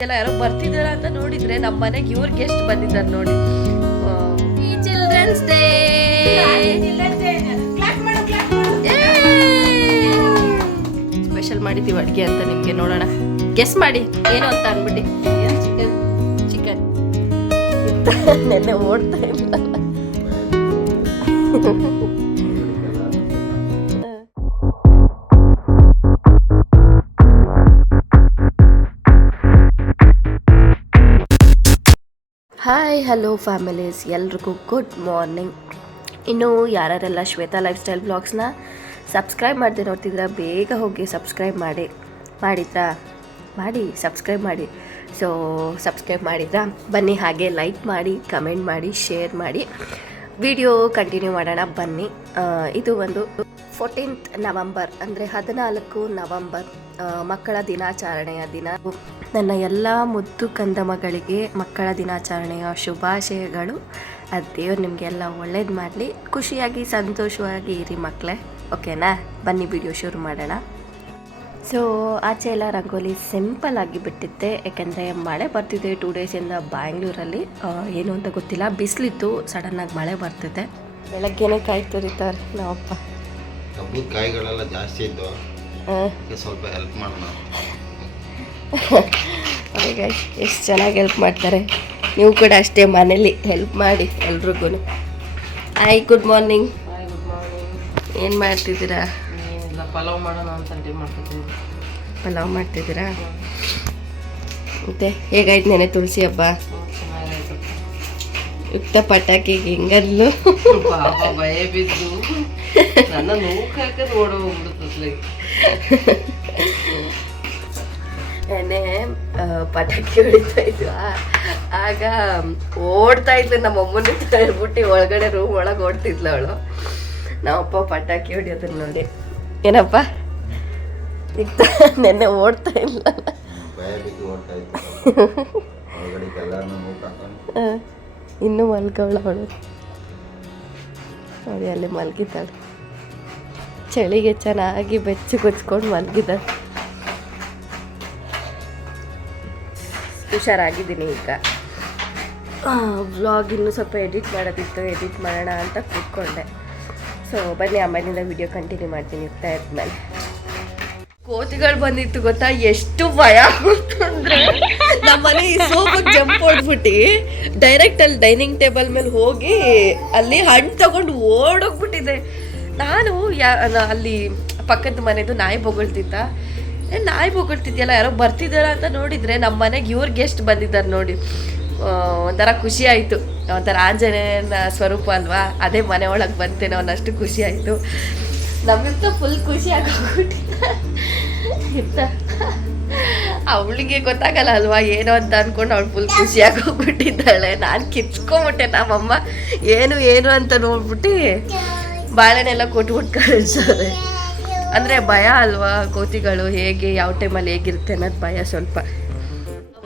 ಎಲ್ಲ ಯಾರೋ ಬರ್ತಿದಾರ ಅಂತ ನೋಡಿದ್ರೆ ನಮ್ಮ ಮನೆಗೆ ಇವ್ರ ಗೆಸ್ಟ್ ಬಂದಿದ್ದಾರೆ ನೋಡಿ. ಚಿಲ್ಡ್ರನ್ಸ್ ಡೇ ಸ್ಪೆಷಲ್ ಮಾಡಿದ್ದೀವಿ ಅಡುಗೆ ಅಂತ ನಿಮಗೆ ನೋಡೋಣ. ಗೆಸ್ ಮಾಡಿ ಏನು ಅಂತ ಅನ್ಬಿಟ್ಟು. ಚಿಕನ್ ಚಿಕನ್ ನೆನ್ನೆ ಓಡ್ತಾ ಇಲ್ಲ ಹಲೋ ಫ್ಯಾಮಿಲೀಸ್, ಎಲ್ರಿಗೂ ಗುಡ್ ಮಾರ್ನಿಂಗ್. ಇನ್ನು ಯಾರ್ಯಾರೆಲ್ಲ ಶ್ವೇತಾ ಲೈಫ್ ಸ್ಟೈಲ್ ಬ್ಲಾಗ್ಸ್ನ ಸಬ್ಸ್ಕ್ರೈಬ್ ಮಾಡದೆ ನೋಡ್ತಿದ್ರೆ ಬೇಗ ಹೋಗಿ ಸಬ್ಸ್ಕ್ರೈಬ್ ಮಾಡಿ. ಮಾಡಿದ್ರಾ? ಮಾಡಿ, ಸಬ್ಸ್ಕ್ರೈಬ್ ಮಾಡಿ. ಸೊ ಸಬ್ಸ್ಕ್ರೈಬ್ ಮಾಡಿದ್ರಾ? ಬನ್ನಿ, ಹಾಗೆ ಲೈಕ್ ಮಾಡಿ, ಕಮೆಂಟ್ ಮಾಡಿ, ಶೇರ್ ಮಾಡಿ. ವಿಡಿಯೋ ಕಂಟಿನ್ಯೂ ಮಾಡೋಣ, ಬನ್ನಿ. ಇದು ಒಂದು ಫೋರ್ಟೀನ್ತ್ ನವಂಬರ್ ಅಂದರೆ ಹದಿನಾಲ್ಕು ನವಂಬರ್ ಮಕ್ಕಳ ದಿನಾಚರಣೆಯ ದಿನ. ನನ್ನ ಎಲ್ಲ ಮುದ್ದು ಕಂದಮಗಳಿಗೆ ಮಕ್ಕಳ ದಿನಾಚರಣೆಯ ಶುಭಾಶಯಗಳು. ಅದು ದೇವ್ರು ನಿಮಗೆಲ್ಲ ಒಳ್ಳೇದು ಮಾಡಲಿ. ಖುಷಿಯಾಗಿ, ಸಂತೋಷವಾಗಿ ಇರಿ ಮಕ್ಕಳೇ ಓಕೆನಾ? ಬನ್ನಿ ವಿಡಿಯೋ ಶುರು ಮಾಡೋಣ. ಸೊ ಆಚೆ ಎಲ್ಲ ರಂಗೋಲಿ ಸಿಂಪಲ್ ಆಗಿ ಬಿಟ್ಟಿದ್ದೆ. ಯಾಕೆಂದರೆ ಮಳೆ ಬರ್ತಿದೆ ಟೂ ಡೇಸಿಂದ ಬ್ಯಾಂಗ್ಳೂರಲ್ಲಿ ಏನು ಅಂತ ಗೊತ್ತಿಲ್ಲ. ಬಿಸಿಲಿತ್ತು ಸಡನ್ನಾಗಿ ಮಳೆ ಬರ್ತಿದೆ. ಬೆಳಗ್ಗೆನೇ ಕಾಯಿ ತುರಿತಾರೆ ನಾವಪ್ಪ. ಕಬ್ಬದ ಕಾಯಿಗಳೆಲ್ಲ ಜಾಸ್ತಿ ಇದ್ದವು. ಅದಕ್ಕೆ ಸ್ವಲ್ಪ ಹೆಲ್ಪ್ ಮಾಡೋಣ. ಎಷ್ಟು ಚೆನ್ನಾಗಿ ಹೆಲ್ಪ್ ಮಾಡ್ತಾರೆ. ನೀವು ಕೂಡ ಅಷ್ಟೇ ಮನೇಲಿ ಹೆಲ್ಪ್ ಮಾಡಿ ಎಲ್ರಿಗೂ ಹಾಯ್ ಗುಡ್ ಮಾರ್ನಿಂಗ್ ಏನು ಮಾಡ್ತಿದ್ದೀರಾ? ಏನಿಲ್ಲ ಪಲಾವ್ ಮಾಡೋಣ ಅಂತ ರೆಡಿ ಪಲಾವ್ ಮಾಡ್ತಿದ್ದೀರಾ? ಮತ್ತೆ ಹೇಗಾಯ್ತು ನೆನೆ ತುಳಸಿ ಹಬ್ಬ? ಯುಕ್ತ ಪಟಾಕಿಗೆ ಹೆಂಗಲ್ಲು. ಭಯ ಬಿದ್ದು. ನನ್ನ ಓಡ ಹೋಗ್ಬಿಡುತ್ತೆ ನೆನೆ ಪಟಾಕಿ ಹೊಡಿತಾ ಇದ್ವಾ? ಆಗ ಓಡ್ತಾ ಇದ್ಲು ನಮ್ಮ ಅಮ್ಮನ ಹೇಳ್ಬಿಟ್ಟು ಒಳಗಡೆ ರೂಮ್ ಒಳಗೆ ಓಡ್ತಿದ್ಲು ಅವಳು. ನಮ್ಮಪ್ಪ ಪಟಾಕಿ ಹೊಡಿಯೋದನ್ನ ನೋಡಿ. ಏನಪ್ಪ? ಯುಕ್ತ ನೆನ್ನೆ ಓಡ್ತಾ ಇಲ್ಲ ಇನ್ನೂ ಮಲ್ಕವಳು ಅವಳು. ನೋಡಿ ಅಲ್ಲಿ ಮಲಗಿದ್ದಾಳೆ. ಚಳಿಗೆ ಚೆನ್ನಾಗಿ ಬೆಚ್ಚಿ ಕುಚ್ಕೊಂಡು ಮಲಗಿದ. ಹುಷಾರಾಗಿದ್ದೀನಿ ಈಗ. ವ್ಲಾಗ್ ಇನ್ನೂ ಸ್ವಲ್ಪ ಎಡಿಟ್ ಮಾಡೋದಿತ್ತು ಎಡಿಟ್ ಮಾಡೋಣ ಅಂತ ಕೂತ್ಕೊಂಡೆ. ಸೊ ಬನ್ನಿ ಆಮೇಲಿಂದ ವಿಡಿಯೋ ಕಂಟಿನ್ಯೂ ಮಾಡ್ತೀನಿ ಇರ್ತಾ ಇದ್ಮೇಲೆ. ಕೋತಿಗಳು ಬಂದಿತ್ತು ಗೊತ್ತಾ? ಎಷ್ಟು ಭಯ ಅಂತಂದ್ರೆ ನಮ್ಮ ಮನೆ ಈ ಸೋಫಾಗೆ ಜಂಪ್ ಹೊಡ್ಬಿಟ್ಟು ಡೈರೆಕ್ಟ್ ಅಲ್ಲಿ ಡೈನಿಂಗ್ ಟೇಬಲ್ ಮೇಲೆ ಹೋಗಿ ಅಲ್ಲಿ ಹಣ್ಣು ತಗೊಂಡು ಓಡೋಗ್ಬಿಟ್ಟಿದೆ. ನಾನು ಯಾ ಅಲ್ಲಿ ಪಕ್ಕದ ಮನೆದು ನಾಯಿ ಬೊಗಳ್ತಿದ್ದ. ನಾಯಿ ಬೊಗಳ್ತಿದ್ಯಲ್ಲ, ಯಾರೋ ಬರ್ತಿದ್ದಾರ ಅಂತ ನೋಡಿದರೆ ನಮ್ಮ ಮನೆಗೆ ಇವ್ರ ಗೆಸ್ಟ್ ಬಂದಿದ್ದಾರೆ ನೋಡಿ. ಒಂಥರ ಖುಷಿಯಾಯಿತು ಒಂಥರ ಆಂಜನೇಯನ ಸ್ವರೂಪ ಅಲ್ವಾ? ಅದೇ ಮನೆ ಒಳಗೆ ಬಂತೇನೋ ಅನ್ನಷ್ಟು ಖುಷಿ ಆಯಿತು. ನಮಗಿಂತ ಫುಲ್ ಖುಷಿ ಆಗೋಗ್ಬಿಟ್ಟಿದ್ದ ಅವಳಿಗೆ ಗೊತ್ತಾಗಲ್ಲ ಅಲ್ವಾ, ಏನೋ ಅಂತ ಅಂದ್ಕೊಂಡು ಅವಳು ಫುಲ್ ಖುಷಿಯಾಗಿ ಹೋಗ್ಬಿಟ್ಟಿದ್ದಾಳೆ ನಾನು ಕಿಚ್ಕೊಂಬಿಟ್ಟೆ ನಮ್ಮಮ್ಮ. ಏನು ಏನು ಅಂತ ನೋಡ್ಬಿಟ್ಟು ಬಾಳೆನೆಲ್ಲ ಕೊಟ್ಬಿಟ್ಟು ಕಳಿಸೋದೆ ಅಂದರೆ ಭಯ ಅಲ್ವಾ ಕೋತಿಗಳು ಹೇಗೆ ಯಾವ ಟೈಮಲ್ಲಿ ಹೇಗಿರುತ್ತೆ ಅನ್ನೋದು ಭಯ ಸ್ವಲ್ಪ.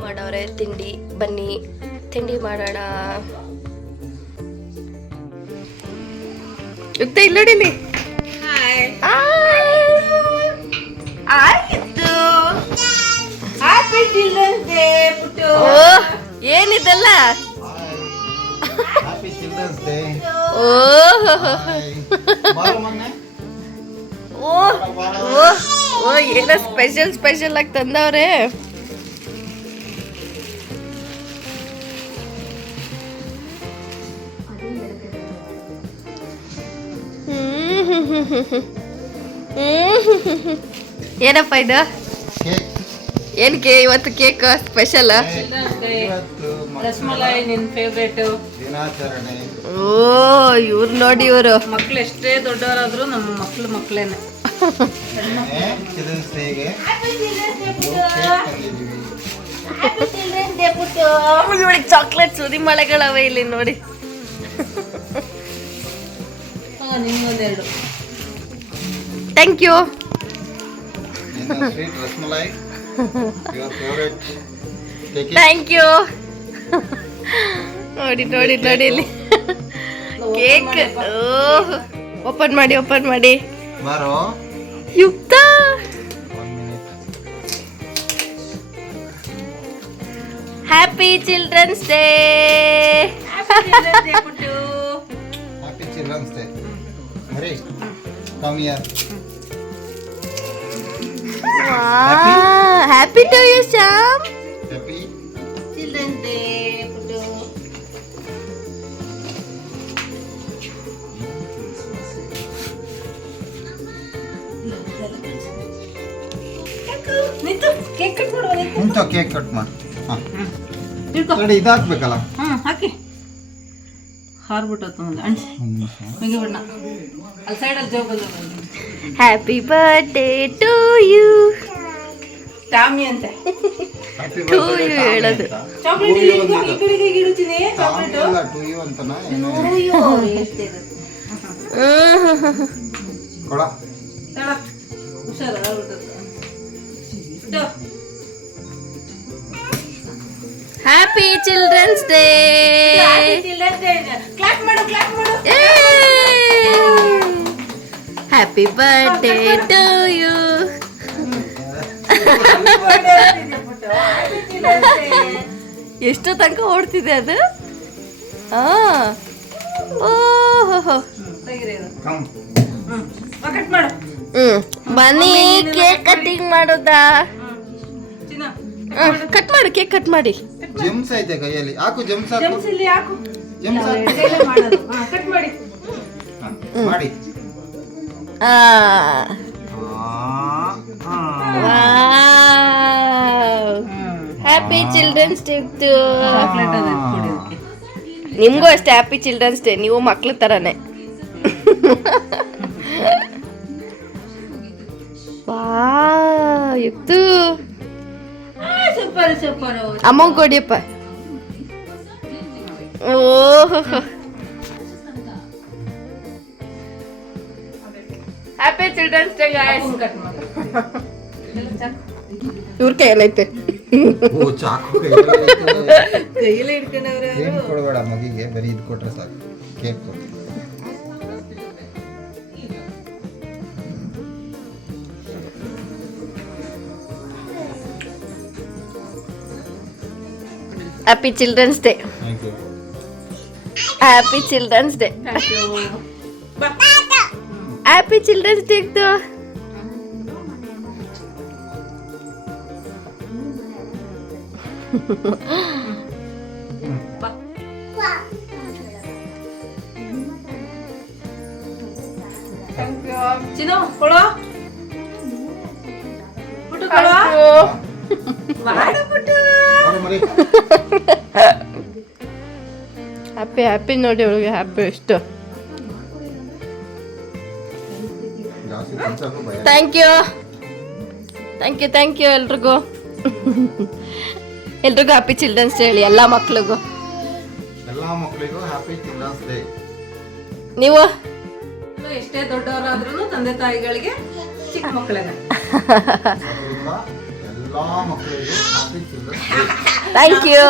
ಮಾಡೋರೆ ತಿಂಡಿ ಬನ್ನಿ. ತಿಂಡಿ ಮಾಡೋಣ. ಯುಕ್ತ ಇಲ್ಲ ಓ ಏನಿದೆಲ್ಲ? ಹ್ಯಾಪಿ ಚಿಲ್ಡ್ರನ್ಸ್ ಡೇ ಓ ಓ ಓ ಓ ಏನೋ ಸ್ಪೆಷಲ್ ಸ್ಪೆಷಲ್ ಆಗಿ ತಂದವ್ರೆ. ಏನಪ್ಪ ಇದು? ಕೇಕ್. ಏನಕ್ಕೆ ಇವತ್ತು ಕೇಕ್ ಸ್ಪೆಷಲ್? ರಸಮಲೈ ನಿನ್ ಫೇವ್ರೇಟ್ ದಿನಾಚರಣೆ ಓ ಇವ್ರು ನೋಡಿ ಇವರು. ಮಕ್ಳು ಎಷ್ಟೇ ದೊಡ್ಡವರಾದ್ರೂ ನಮ್ಮ ಮಕ್ಳು ಚಿಲ್ಡ್ರನ್ಸ್ ಡೇಗೆ ಇವಳಿಗೆ ಚಾಕ್ಲೇಟ್ ಸುರಿ ಮಳೆಗಳವೆ ಇಲ್ಲಿ ನೋಡಿ. ನಿಮ್ಗೊಂದೆರಡು. Thank you sweet rasmalai your favourite thank you ನೋಡಿ ನೋಡಿ ನೋಡಿ ಇಲ್ಲಿ ಕೇಕ್ ಓಹ್ ಓಪನ್ ಮಾಡಿ ಓಪನ್ ಮಾಡಿ. ಬಾರೋ Yukta one minute happy children's day happy children's day Harish come here happy to you Shyam cake cut ಮಾಡುವ ಮುಂಚೆ ಕೇಕ್ ಕಟ್ ಮಾಡಿ. ಹಾಂ. ತಿಳ್ಕೊ. ನೋಡಿ ಇದಾಕ್ಬೇಕಲ್ಲ ಹಾಕಿ. ಹಾರ್ಬಿಟ್ಟು ಅಲ್ಲಿ ಸೈಡಲ್ಲಿ happy birthday to you Tommy ಅಂತೆ. ಹ್ಯಾಪಿ ಟು ಯು ಹೇಳೋದು. ಚಾಕ್ಲೇಟ್ ಈ ಕಡೆಗೆ ಹೀಗೆ ಇಡುತ್ತೀನಿ ಚಾಕ್ಲೇಟ್. ಟು ಯು ಅಂತನಾ? ಎಷ್ಟಿದೆ ಕೊಡ. ಹುಷಾರ ಹ್ಯಾಪಿ ಚಿಲ್ಡ್ರನ್ಸ್ ಡೇ ಕ್ಲಾಪ್ ಮಾಡು ಕ್ಲಾಪ್ ಮಾಡು ಹ್ಯಾಪಿ ಬರ್ಡೇ ಟು ಯು ಎಷ್ಟು ತನಕ ಓಡ್ತಿದೆ ಅದು? ಆ. ಓಹೋ ತೆಗೀರಿ ಬನ್ನಿ ಕೇಕ್ ಕಟಿಂಗ್ ಮಾಡೋದಾ? ಕಟ್ ಮಾಡಿ ಕೇಕ್ ಕಟ್ ಮಾಡಿ. ಜೆಮ್ಸ್ ಐತೆ ಕೈಯಲ್ಲಿ. ಹಾಕು ಜೆಮ್ಸ್ ಹಾಕು. ಜಮ್ಸ್ ಇಲ್ಲಿ ಹಾಕು. ಜೆಮ್ಸ್ ಹಾಕು. ಕೈಲೇ ಹಾ ಕಟ್ ಮಾಡಿ. ಮಾಡಿ. ಆ. ಹ್ಯಾಪಿ ಚಿಲ್ಡ್ರನ್ಸ್ ಡೇ ಇತ್ತು ಅದು ಕೊಡಿ ನಿಮಗೂ ಅಷ್ಟೇ ಹ್ಯಾಪಿ ಚಿಲ್ಡ್ರನ್ಸ್ ಡೇ ನೀವು ಮಕ್ಳ ಥರನೇ ಎತ್ತು. ಅಮ್ಮಂಗೆ ಕೊಡಿಯಪ್ಪ. ಓಹೋ. ಹ್ಯಾಪಿ ಚಿಲ್ಡ್ರನ್ಸ್ ಡೇ ಗಾಯ್ಸ್ ಇವ್ರ ಕೈಯಲ್ಲೈತೆ. ಓ ಚಾಕು ಕೈಯಲ್ಲಿ ಹಿಡ್ಕೊಂಡವ್ರೆ. ಏನ್ ಕೊಡಬೇಡ ಮಗಿಗೆ ಬರೀ ಇದು ಕೊಟ್ರೆ ಸಾಕು. ಕೇಕ್ ಕೊಡು. Happy children's day thank you happy children's day ಬಾ ಹ್ಯಾಪಿ ಚಿಲ್ಡ್ರನ್ಸ್ ಡೇ ಇತ್ತು ಚಿನ್ನು ಕೊಡೋ ಪುಟ್ಟು ಹ್ಯಾಪಿ ಹ್ಯಾಪಿ ನೋಡಿ ಅವಳಿಗೆ ಹ್ಯಾಪಿ ಎಷ್ಟು thank you thank you thank you ಎಲ್ರಿಗೂ. ಎಲ್ರಿಗೂ ಹ್ಯಾಪಿ ಚಿಲ್ಡ್ರನ್ಸ್ ಡೇ ಹೇಳಿ ಎಲ್ಲ ಮಕ್ಳಿಗೂ. ಎಲ್ಲ ಮಕ್ಕಳಿಗೂ ಹ್ಯಾಪಿ ಚಿಲ್ಡ್ರನ್ಸ್ ಡೇ ನೀವು? ಎಷ್ಟೇ ದೊಡ್ಡವರಾದ್ರೂ ತಂದೆ ತಾಯಿಗಳಿಗೆ ಚಿಕ್ಕ ಮಕ್ಕಳೇನೆ. ಅದರಿಂದ ಎಲ್ಲ ಮಕ್ಕಳಿಗೂ happy children's day thank you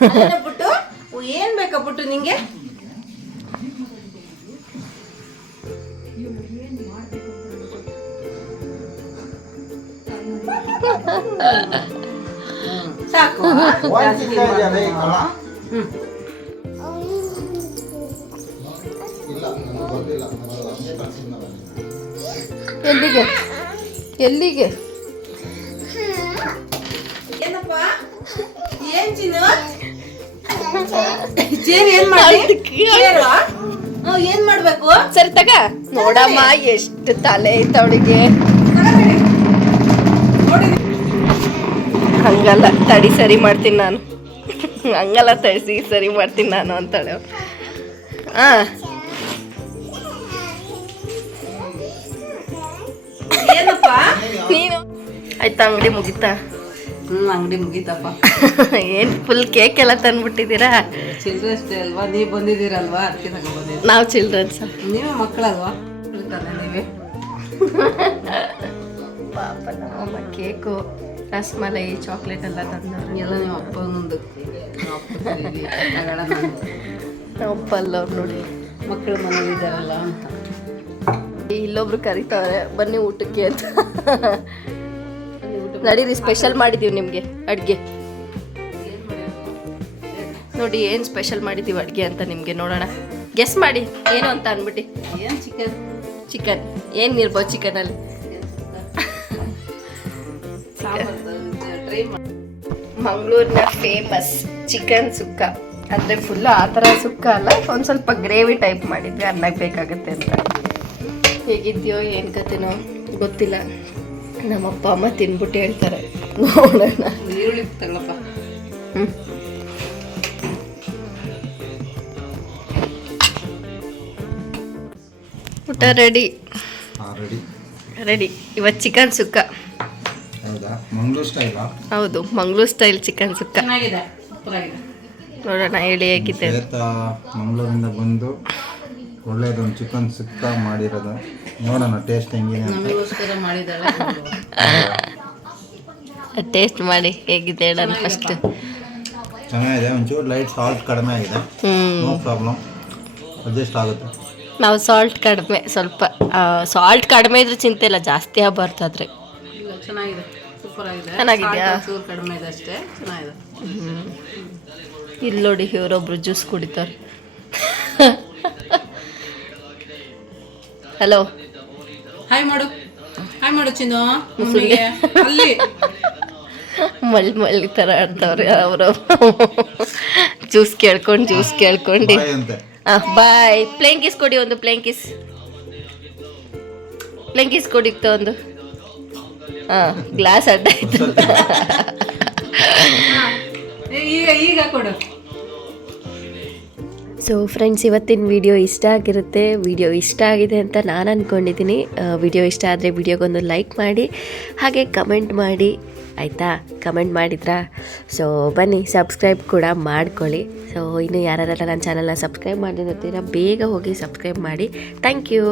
first ಪುಟ್ಟು ಏನ್ ಬೇಕಾ ಪುಟ್ಟು ನಿಂಗೆ? ಸಾಕು. ಎಲ್ಲಿಗೆ? ಎಲ್ಲಿಗೆ? ಏನಪ್ಪ? ಏನ್ ಚಿನ್ನು? ಚೇರ್ ಏನ್ ಏನ್ ಮಾಡ್ಬೇಕು? ಸರಿ ತಗ. ನೋಡಮ್ಮ ಎಷ್ಟು ತಲೆ ಐತೆ ಅವಳಿಗೆ. ಹಂಗಲ್ಲ ತಡಿ ಸರಿ ಮಾಡ್ತೀನಿ ನಾನು. ಹಂಗಲ್ಲ ತಡಿಸಿ ಸರಿ ಮಾಡ್ತೀನಿ ನಾನು ಅಂತಾಳೆ. ಆ. ಏನಪ್ಪ? ನೀನು. ಆಯ್ತಾ ಅಂಗಡಿ ಮುಗಿತಾ? ಹ್ಮ್ ಅಂಗಡಿ ಮುಗೀತಪ್ಪ. ಏನು ಫುಲ್ ಕೇಕ್ ಎಲ್ಲ ತಂದ್ಬಿಟ್ಟಿದ್ದೀರಾ? ಚಿಲ್ಡ್ರನ್ಸ್ ಡೇ ಅಲ್ವಾ? ನೀವು ಬಂದಿದ್ದೀರಲ್ವಾ? ಅದಕ್ಕೆ ತಗೊಂಡ್ಬಂದಿದ್ದೆ ನಾವು ಚಿಲ್ಡ್ರನ್ಸ್ ನೀವು ಮಕ್ಕಳಲ್ವಾ? ಉಳ್ತಾನೆ ನೀವೇ. ಪಾಪ ನಮ್ಮಮ್ಮ ಕೇಕು ರಸ್ಮಲೈ ಚಾಕ್ಲೇಟ್ ಎಲ್ಲ ತಂದವ್ರು. ಎಲ್ಲ ನಿಮ್ಮ ಅಪ್ಪನೊಂದು ನಮ್ಮಪ್ಪ ಅಲ್ಲವ್ರು ನೋಡಿ. ಮಕ್ಕಳು ಮನೇಲಿ ಇದ್ದಾರಲ್ಲ ಅಂತ. ಇಲ್ಲೊಬ್ರು ಕರಿತಾವ್ರೆ ಬನ್ನಿ ಊಟಕ್ಕೆ ಅಂತ. ನಡೀರಿ ಸ್ಪೆಷಲ್ ಮಾಡಿದ್ದೀವಿ ನಿಮಗೆ ಅಡುಗೆ. ನೋಡಿ ಏನು ಸ್ಪೆಷಲ್ ಮಾಡಿದ್ದೀವಿ ಅಡುಗೆ ಅಂತ ನಿಮಗೆ ನೋಡೋಣ. ಗೆಸ್ ಮಾಡಿ ಏನು ಅಂತ ಅಂದ್ಬಿಟ್ಟು ಏನು ಚಿಕನ್ ಚಿಕನ್ ಏನು ಇರ್ಬೋದು ಚಿಕನಲ್ಲಿ ಮಂಗಳೂರಿನ ಫೇಮಸ್ ಚಿಕನ್ ಸುಕ್ಕ. ಅಂದರೆ ಫುಲ್ ಆ ಥರ ಸುಕ್ಕ ಅಲ್ಲ ಒಂದು ಸ್ವಲ್ಪ ಗ್ರೇವಿ ಟೈಪ್ ಮಾಡಿದ್ವಿ ಅನ್ನಕ್ಕೆ ಬೇಕಾಗುತ್ತೆ ಅಂತ. ಹೇಗಿದ್ಯೋ ಏನು ಕತೆನೋ ಗೊತ್ತಿಲ್ಲ. ನಮ್ಮ ಅಪ್ಪ ಅಮ್ಮ ತಿನ್ಬಿಟ್ಟು ಹೇಳ್ತಾರೆ. ನೋಡೋಣ. ಈರುಳ್ಳಿ ತಗೊಳಪ್ಪ ಹ್ಞೂ ಊಟ ರೆಡಿ. ರೆಡಿ. ರೆಡಿ. ಇವತ್ತು ಚಿಕನ್ ಸುಕ್ಕ. ಹೌದಾ? ಮಂಗಳೂರು ಸ್ಟೈಲಾ ಹೌದು ಮಂಗಳೂರು ಸ್ಟೈಲ್ ಚಿಕನ್ ಸುಕ್ಕ. ಚೆನ್ನಾಗಿದೆ ಸೂಪರ್ ಆಗಿದೆ ನೋಡೋಣ ಹೇಳಿ ಹೇಗಿದೆ ಮಂಗಳೂರಿಂದ ಬಂದು ಒಳ್ಳೇದೊಂದು ಚಿಕನ್ ಸುಕ್ಕ ಮಾಡಿರೋದು. ನೋಡೋಣ ಟೇಸ್ಟ್ ಹೆಂಗಿದೆ ಅಂತ. ನಮಗೋಸ್ಕರ ಮಾಡಿದ್ದಾಳೆ. ಟೇಸ್ಟ್ ಮಾಡಿ ಹೇಗಿದೆ ಹೇಳೋಣ ಫಸ್ಟ್ ಚೆನ್ನಾಗಿದೆ ಒಂಚೂರು ಲೈಟ್ ಸಾಲ್ಟ್ ಕಡಿಮೆ ಆಗಿದೆ. ನೋ ಪ್ರಾಬ್ಲಮ್ ಅಡ್ಜಸ್ಟ್ ಆಗುತ್ತೆ. ನಾವು ಸಾಲ್ಟ್ ಕಡಿಮೆ ಸ್ವಲ್ಪ ಸಾಲ್ಟ್ ಕಡಿಮೆ ಇದ್ರೆ ಚಿಂತೆ ಇಲ್ಲ ಜಾಸ್ತಿ ಆಗ್ಬಾರ್ದಾದ್ರೆ ಇಲ್ಲ ಚೆನ್ನಾಗಿದೆ. ಸೂಪರ್ ಆಗಿದೆ. ಚೆನ್ನಾಗಿದ್ಯಾ? Salt ಒಂಚೂರು ಕಡಿಮೆ ಇದೆ ಅಷ್ಟೇ. ಚೆನ್ನಾಗಿದೆ. ಇಲ್ಲಿ ನೋಡಿ ಇವರೊಬ್ರು ಜ್ಯೂಸ್ ಕುಡಿತಾರೆ. ಹಲೋ ಹಾಯ್ ಮಾಡು. ಹಾಯ್ ಮಾಡು ಚಿನ್ನು. ಅಲ್ಲಿ. ಮಲ್ ಮಲ್ಲಿ ಥರ ಆಡ್ತವ್ರೆ ಅವರು. ಜ್ಯೂಸ್ ಕೇಳ್ಕೊಂಡು ಜ್ಯೂಸ್ ಕೇಳ್ಕೊಂಡು. ಬಾಯ್ ಅಂತೆ. ಬಾಯ್ ಪ್ಲೇನ್ ಕಿಸ್ ಕೊಡಿ ಒಂದು ಪ್ಲೇನ್ ಕಿಸ್ ಪ್ಲೇನ್ ಕಿಸ್ ಕೊಡಿ ಒಂದು. ಹಾಂ ಗ್ಲಾಸ್ ಅಡ್ಡ ಆಯ್ತು ಏ, ಈಗ ಈಗ ಕೊಡು. ಸೊ ಫ್ರೆಂಡ್ಸ್ ಇವತ್ತಿನ ವಿಡಿಯೋ ಇಷ್ಟ ಆಗಿರುತ್ತೆ. ವಿಡಿಯೋ ಇಷ್ಟ ಆಗಿದೆ ಅಂತ ನಾನು ಅಂದ್ಕೊಂಡಿದ್ದೀನಿ ವಿಡಿಯೋ ಇಷ್ಟ ಆದರೆ ವಿಡಿಯೋಗೊಂದು ಲೈಕ್ ಮಾಡಿ, ಹಾಗೆ ಕಮೆಂಟ್ ಮಾಡಿ, ಆಯಿತಾ? ಕಮೆಂಟ್ ಮಾಡಿದ್ರಾ? ಸೊ ಬನ್ನಿ ಸಬ್ಸ್ಕ್ರೈಬ್ ಕೂಡ ಮಾಡ್ಕೊಳ್ಳಿ. ಸೊ ಇನ್ನು ಯಾರೆಲ್ಲ ನನ್ನ ಚಾನಲ್ನ ಸಬ್ಸ್ಕ್ರೈಬ್ ಮಾಡಿರ್ತೀರ ಬೇಗ ಹೋಗಿ ಸಬ್ಸ್ಕ್ರೈಬ್ ಮಾಡಿ. Thank you